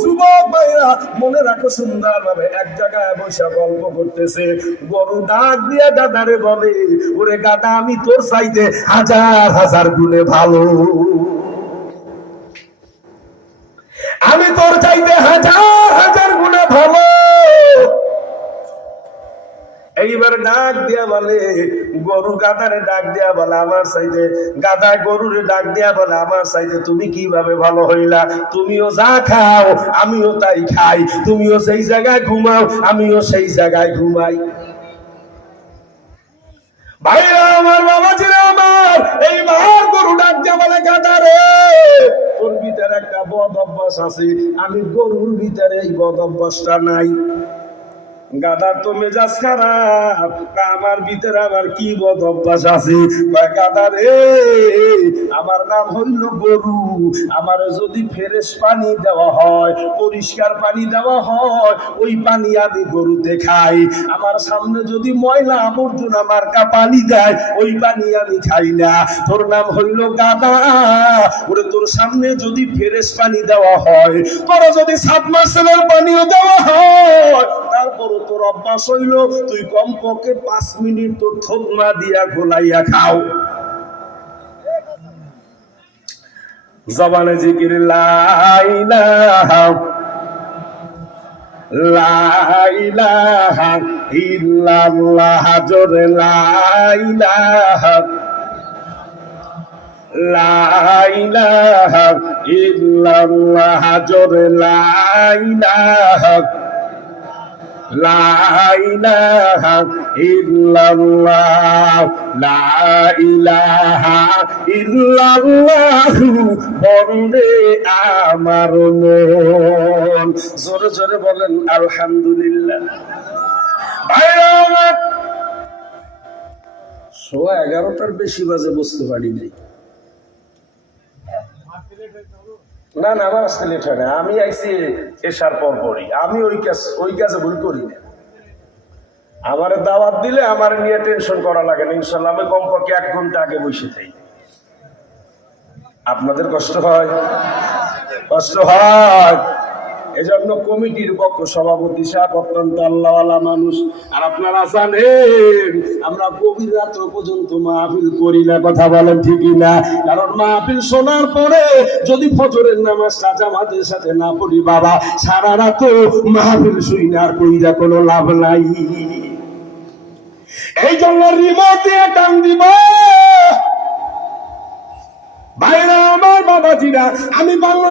যুবক ভাইরা মনে রাখো, সুন্দর ভাবে এক জায়গায় বসে গল্প করতেছে। গরু ডাক দিয়া গাদারে বলে, ওরে গাদা, আমি তোর চাইতে হাজার হাজার গুণে ভালো, আমি তোর চাইতে হাজার হাজার গুণে ভালো। এইবার ডাক দিয়া বলে, গরু গাদারে ডাক দিয়া বলে আমার চাইতে, গাদা গরুরে ডাক দিয়া বলে আমার চাইতে তুমি কিভাবে ভালো হইলা? তুমিও যা খাও আমিও তাই খাই, তুমিও সেই জায়গায় ঘুমাও আমিও সেই জায়গায় ঘুমাই। ভাইরা আমার, বাবাজিরা আমার, এইবার গরু ডাক দিয়া বলে, গাদারে, তোর ভিতরে একটা বদ অভ্যাস আছে, আমি গরুর ভিতরে এই বদ অভ্যাসটা নাই। গাদার তো মেজাজ খারাপ, আমার ভিতরে আমার কি বদ অভ্যাস আছে? গাদা রে, আমার নাম হইল গরু, আমার যদি ফ্রেশ পানি দেওয়া হয়, পরিষ্কার পানি দেওয়া হয়, ওই পানি আমি গরুতে খাই। আমার সামনে যদি ময়লা আবর্জনা মার্কা পানি দেয়, ওই পানি আমি খাই না। তোর নাম হইল গাদা, ওরে তোর সামনে যদি ফ্রেশ পানি দেওয়া হয়, তোর যদি সাবমার্সেলের পানিও দেওয়া হয়, তারপর তোর অভ্যাস হইল তুই কমপক্ষে 5 মিনিট তোর থোকমা দিয়া গোলাইয়া খাও। জবানে জিকির লা ইলাহা ইল্লাল্লাহ, জোরে লা ইলাহা ইল্লাল্লাহ, জোরে লা ইলাহা লা ইলাহা ইল্লাল্লাহ, লা ইলাহা ইল্লাল্লাহ, বন্দে আমার মন। জোরে জোরে বলেন আলহামদুলিল্লাহ। ভাইরা আমার, 11:15 বেশি বাজে, বুঝতে পারি নাই। না না, আমার আসতে লেট হয় না, আমি আইছি এসার পর পরই। আমি ওই কাজে ভুল করি না। আমার দাওয়াত দিলে আমার নিয়ে টেনশন করা লাগে না, ইনশাল্লাহ আমি কমপক্ষে 1 ঘন্টা আগে বসে থাকি। আপনাদের কষ্ট হয়? কষ্ট হয়। এজন্য কমিটির পক্ষ সভাপতি সাহেব অত্যন্ত আল্লাহওয়ালা মানুষ। আর আপনারা জানেন আমরা গভীর রাত পর্যন্ত মাহফিল করি না, কথা বলেন ঠিকই না? কারণ মাহফিল শোনার পরে যদি ফজরের নামাজটা জামাতের সাথে না পড়ি, বাবা, সারা রাত মাহফিল শুই না, আর কইরা কোনো লাভ নাই। এই জন্য রিমোট দিয়ে টান দিব। ভাইরা আমার, বাবাজিরা, আমি বাংলা